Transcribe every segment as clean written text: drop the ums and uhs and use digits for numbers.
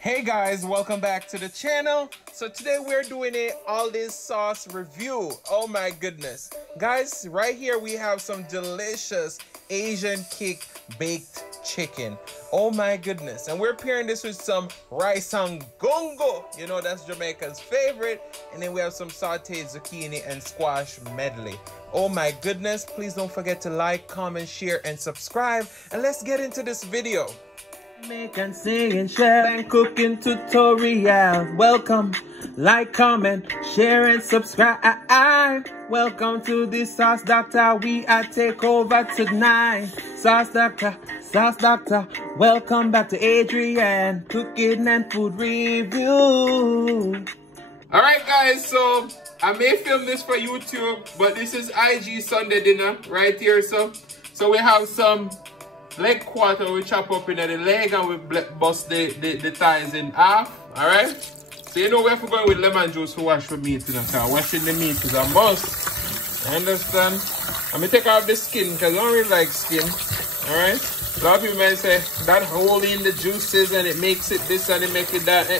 Hey guys, welcome back to the channel. So today we're doing a all this sauce review. Oh my goodness. Guys, right here we have some delicious Asian kick baked chicken. Oh my goodness. And we're pairing this with some rice and gungo. You know, that's Jamaica's favorite. And then we have some sauteed zucchini and squash medley. Oh my goodness. Please don't forget to like, comment, share, and subscribe. And let's get into this video. Jamaican Singing Chef and cooking tutorial. Welcome, like, comment, share, and subscribe. Welcome to the Sauce Doctor. We are take over tonight. Sauce Doctor, Sauce Doctor. Welcome back to Adrian, cooking and food review. All right, guys. So I may film this for YouTube, but this is IG Sunday dinner right here. So we have some leg quarter we chop up in the leg and we bust the thighs in half. Alright? So you know we have to go with lemon juice to wash the meat, you know, because washing the meat is a must. I understand? I'm gonna take off the skin because I don't really like skin. Alright? A lot of people might say that hole in the juices and it makes it this and it makes it that.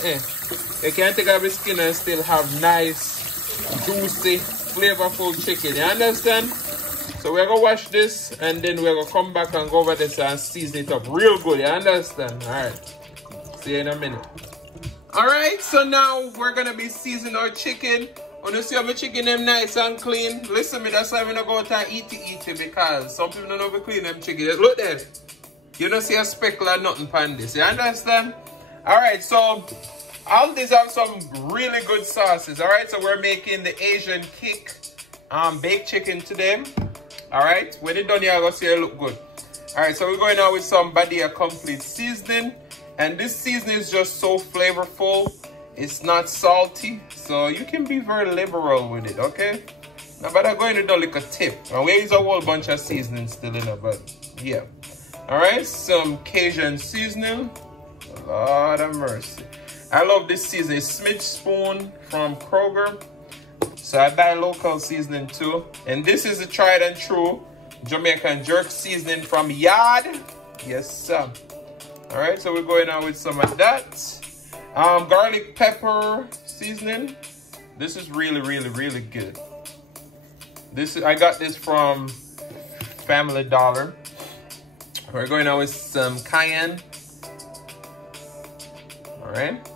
You can't take off the skin and still have nice, juicy, flavorful chicken. You understand? So we're gonna wash this and then we're gonna come back and go over this and season it up real good. You understand? Alright. See you in a minute. Alright, so now we're gonna be seasoning our chicken. When you see how my chicken them nice and clean, listen me, that's why I'm gonna go out and eat it because some people don't know how to clean them chicken. Look there. You don't see a speckle or nothing on this. You understand? Alright, so all these have some really good sauces. Alright, so we're making the Asian kick baked chicken today. Alright, when it's done, you're going to see it look good. Alright, so we're going out with some Badia Complete seasoning. And this seasoning is just so flavorful. It's not salty. So you can be very liberal with it, okay? Now, but I'm going to do like a tip. And we use a whole bunch of seasoning still in it, but yeah. Alright, some Cajun seasoning. Lord have mercy. I love this seasoning. It's Smidge Spoon from Kroger. So I buy local seasoning too. And this is a tried and true Jamaican jerk seasoning from Yard. Yes, sir. Alright, so we're going on with some of that. Garlic pepper seasoning. This is really, really, really good. I got this from Family Dollar. We're going on with some cayenne. Alright.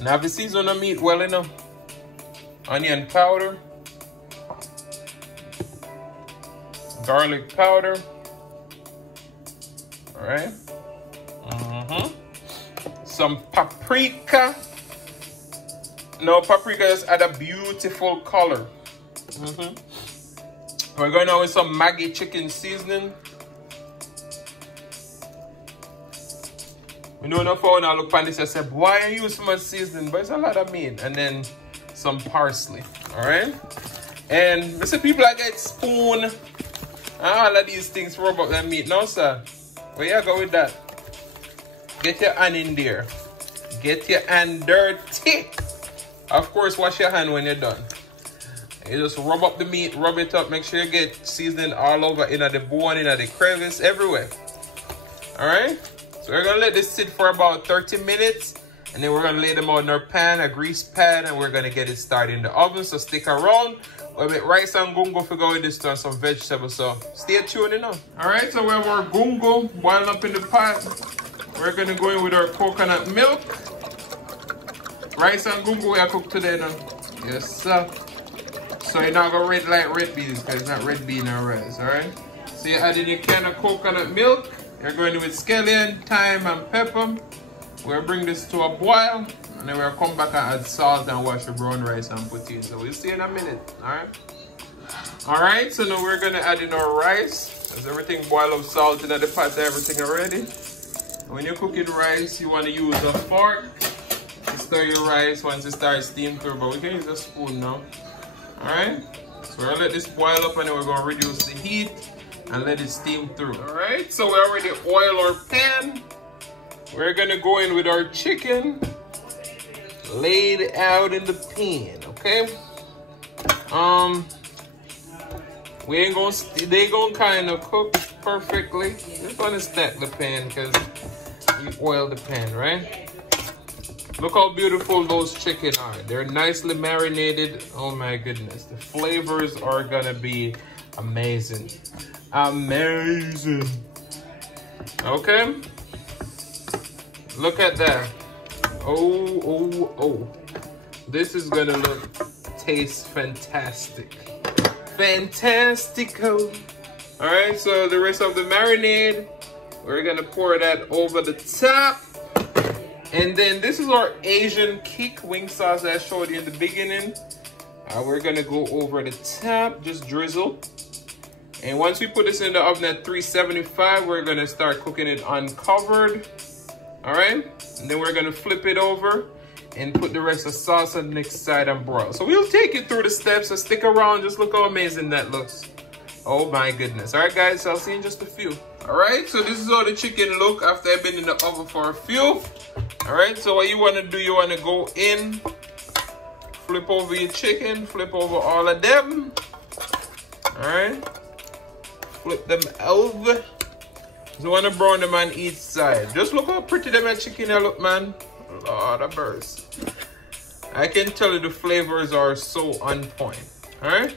Now if you season the meat well enough. Onion powder, garlic powder, all right, some paprika. No, paprika just add a beautiful color. We're going on with some Maggi chicken seasoning. We know enough how I look at this, I said, why are you using so much seasoning? But it's a lot of meat. And then some parsley, all right? And listen, people that get spoon and all of these things to rub up their meat. No, sir. Where you go with that? Get your hand in there. Get your hand dirty. Of course, wash your hand when you're done. You just rub up the meat, rub it up. Make sure you get seasoning all over, in the bone, in the crevice, everywhere. All right? So we're gonna let this sit for about 30 minutes. And then we're going to lay them out in our pan, a grease pan, and we're going to get it started in the oven. So stick around. We'll make rice and gungo for go with this to some vegetables. So stay tuned in. Alright, so we have our gungo boiling up in the pot. We're going to go in with our coconut milk. Rice and gungo we are cooked today now. Yes, sir. So you're not going to red like red beans because it's not red bean or rice. Alright? So you add in your can of coconut milk. You're going to with scallion, thyme, and pepper. We'll bring this to a boil, and then we'll come back and add salt and wash the brown rice and put in. So we'll see in a minute, alright? Alright, so now we're gonna add in our rice. As everything boil up, salt in the pot, everything already. When you're cooking rice, you want to use a fork to stir your rice once it starts steam through, but we can use a spoon now. Alright? So we're gonna let this boil up, and then we're gonna reduce the heat and let it steam through. Alright, so we already oil our pan. We're gonna go in with our chicken laid out in the pan, okay? They gonna kind of cook perfectly. Just gonna stack the pan because we oil the pan, right? Look how beautiful those chicken are. They're nicely marinated. Oh my goodness. The flavors are gonna be amazing. Amazing. Okay. Look at that. Oh, oh, oh. This is gonna taste fantastic. Fantastico. All right, so the rest of the marinade, we're gonna pour that over the top. And then this is our Asian kick wing sauce that I showed you in the beginning. We're gonna go over the top, just drizzle. And once we put this in the oven at 375, we're gonna start cooking it uncovered. All right, and then we're gonna flip it over and put the rest of the sauce on the next side and broil. So we'll take you through the steps, so stick around, just look how amazing that looks. Oh my goodness. All right guys, so I'll see you in just a few. All right, so this is how the chicken look after I've been in the oven for a few. All right, so what you wanna do, you wanna go in, flip over your chicken, flip over all of them. All right, flip them over. So you wanna brown them on each side. Just look how pretty them chicken look, man. Lord of mercy. I can tell you the flavors are so on point. All right,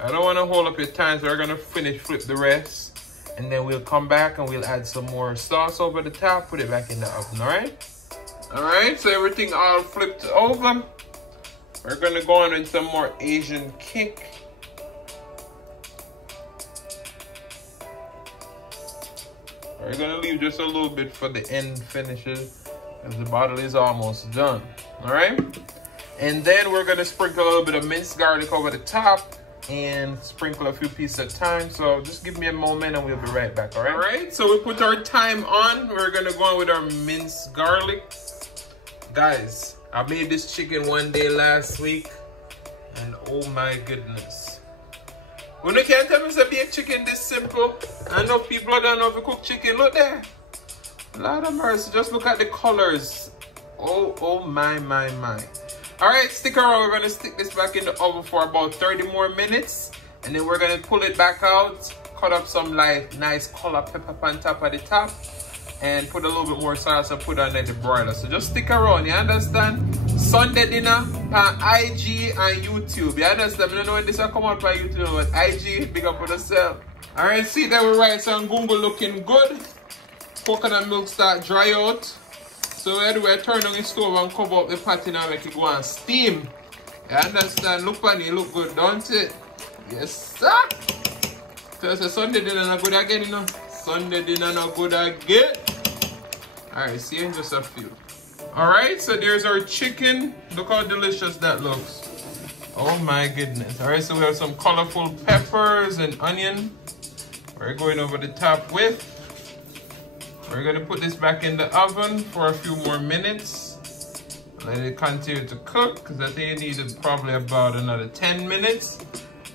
I don't want to hold up your time, so we're gonna flip the rest, and then we'll come back and we'll add some more sauce over the top, put it back in the oven. All right, so everything all flipped over. We're gonna go on with some more Asian kick. We're gonna leave just a little bit for the end finishes, as the bottle is almost done. All right, and then we're gonna sprinkle a little bit of minced garlic over the top and sprinkle a few pieces of thyme. So just give me a moment and we'll be right back. All right. All right, so we put our thyme on. We're gonna go on with our minced garlic. Guys, I made this chicken one day last week, and oh my goodness. When you can't tell me it's a baked chicken this simple. I know people don't know how to cook chicken. Look there. Lord of mercy, just look at the colors. Oh my. All right, stick around. We're gonna stick this back in the oven for about 30 more minutes, and then we're gonna pull it back out, cut up some nice color pepper on top of the top, and put a little bit more sauce and put on the broiler. So just stick around, you understand? Sunday dinner on IG and YouTube. You understand? I don't know when this will come out on YouTube, but IG, big up for yourself. All right, see that we rice and gungo looking good. Coconut milk start dry out. So we do, I turn on the stove and cover up the pot and make it go and steam. You understand? Look on it, look good, don't it? Yes, sir. So it's a Sunday dinner not good again, you know? Sunday dinner not good again. Alright, see you in just a few. Alright, so there's our chicken. Look how delicious that looks. Oh my goodness. Alright, so we have some colorful peppers and onion. We're going over the top with. We're going to put this back in the oven for a few more minutes. Let it continue to cook, because I think it needed probably about another 10 minutes.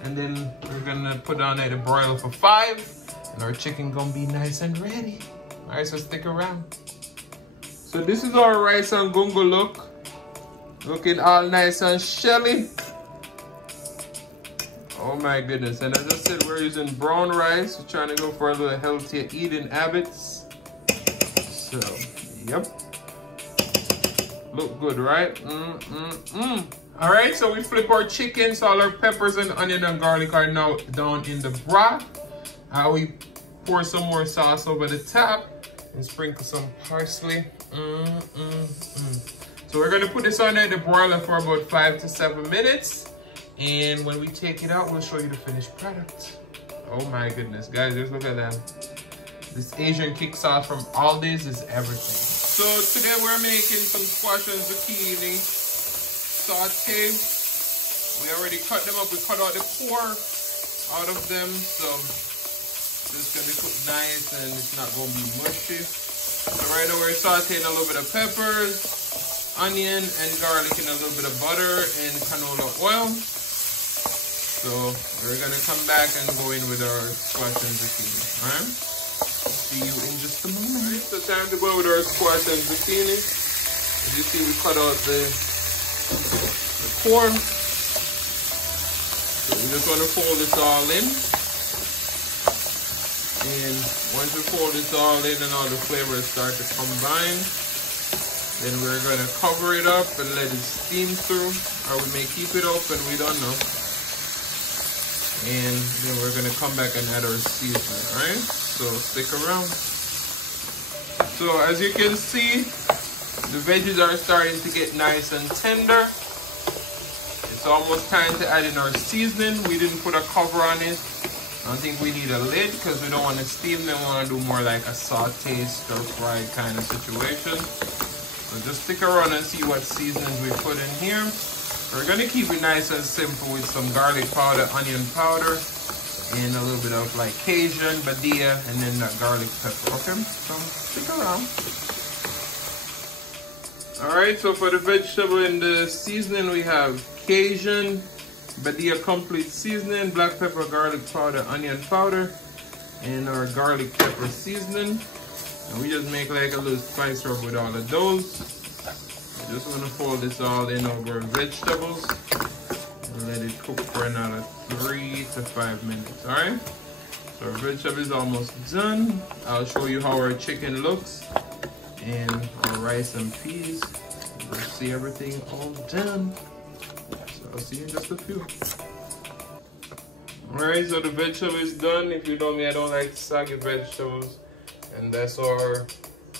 And then we're going to put on the broil for 5. And our chicken going to be nice and ready. All right, so stick around. So this is our rice and gungo look. Looking all nice and shelly. Oh my goodness. And as I said, we're using brown rice. We're trying to go for a little healthier eating habits. So, yep. Look good, right? All right, so we flip our chicken. So all our peppers and onion and garlic are now down in the broth. We pour some more sauce over the top and sprinkle some parsley. So we're gonna put this on the broiler for about 5 to 7 minutes. And when we take it out, we'll show you the finished product. Oh my goodness, guys, just look at that. This Asian kick sauce from Aldi's is everything. So today we're making some squash and zucchini saute. We already cut them up. We cut out the core out of them. So it's gonna be cooked nice and it's not gonna be mushy. So right now we're sauteing a little bit of peppers, onion, and garlic in a little bit of butter and canola oil. So we're gonna come back and go in with our squash and zucchini. Alright? See you in just a moment. Right, so time to go with our squash and zucchini. As you see, we cut out the core. So we just want to fold this all in. And once we fold this all in and all the flavors start to combine, Then we're gonna cover it up and let it steam through, or we may keep it open, we don't know. And then we're gonna come back and add our seasoning, alright? So stick around. So as you can see, the veggies are starting to get nice and tender. It's almost time to add in our seasoning. We didn't put a cover on it. I don't think we need a lid because we don't want to steam them. We want to do more like a saute, stir-fried kind of situation. So just stick around and see what seasonings we put in here. We're going to keep it nice and simple with some garlic powder, onion powder, and a little bit of like Cajun, Badia, and then that garlic pepper, okay? So stick around. Alright, so for the vegetable in the seasoning, we have Cajun, Badia complete seasoning, black pepper, garlic powder, onion powder, and our garlic pepper seasoning. And we just make like a little spice rub with all of those. I just want to fold this all in over vegetables and let it cook for another 3 to 5 minutes. Alright, so our vegetable is almost done. I'll show you how our chicken looks and our rice and peas. We'll see everything all done. So I'll see you in just a few. Alright, so the vegetable is done. If you know me, I don't like soggy vegetables. And that's our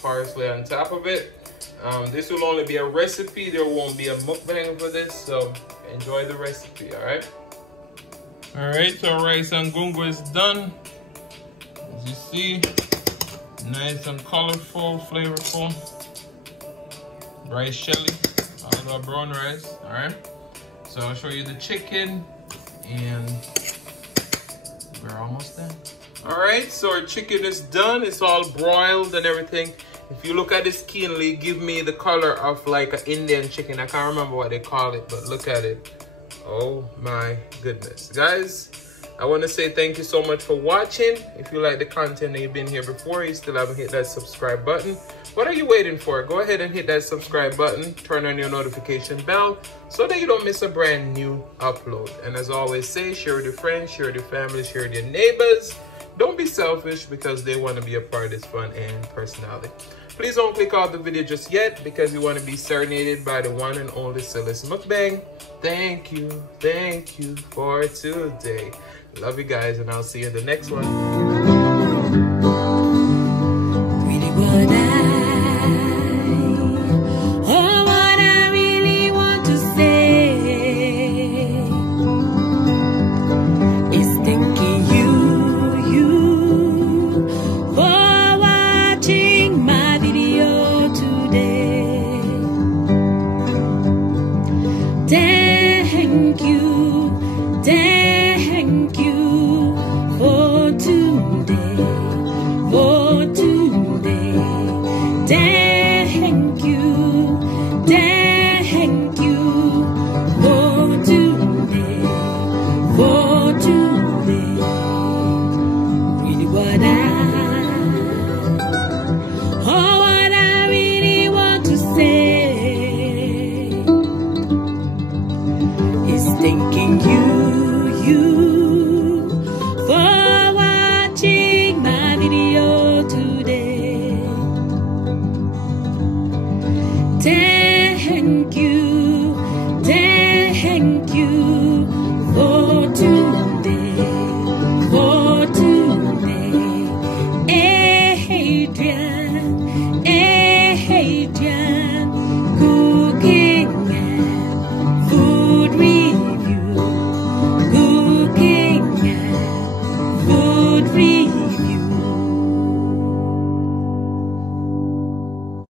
parsley on top of it. This will only be a recipe. There won't be a mukbang for this, so enjoy the recipe, alright? Alright, so our rice and gungo is done. As you see, nice and colorful, flavorful. Rice shelly, all our brown rice, alright? So I'll show you the chicken, and we're almost done. Alright, so our chicken is done. It's all broiled and everything. If you look at this keenly, give me the color of like an Indian chicken. I can't remember what they call it, but look at it. Oh my goodness. Guys, I want to say thank you so much for watching. If you like the content and you've been here before, you still haven't hit that subscribe button. What are you waiting for? Go ahead and hit that subscribe button. Turn on your notification bell so that you don't miss a brand new upload. And as I always say, share with your friends, share with your family, share with your neighbors. Don't be selfish because they want to be a part of this fun and personality. Please don't click off the video just yet because you want to be serenaded by the one and only Celeste Mukbang. Thank you for today. Love you guys, and I'll see you in the next one. Thank you for today, for today. Thank you for today, for today. Really what I really want to say is thanking you for watching my video today.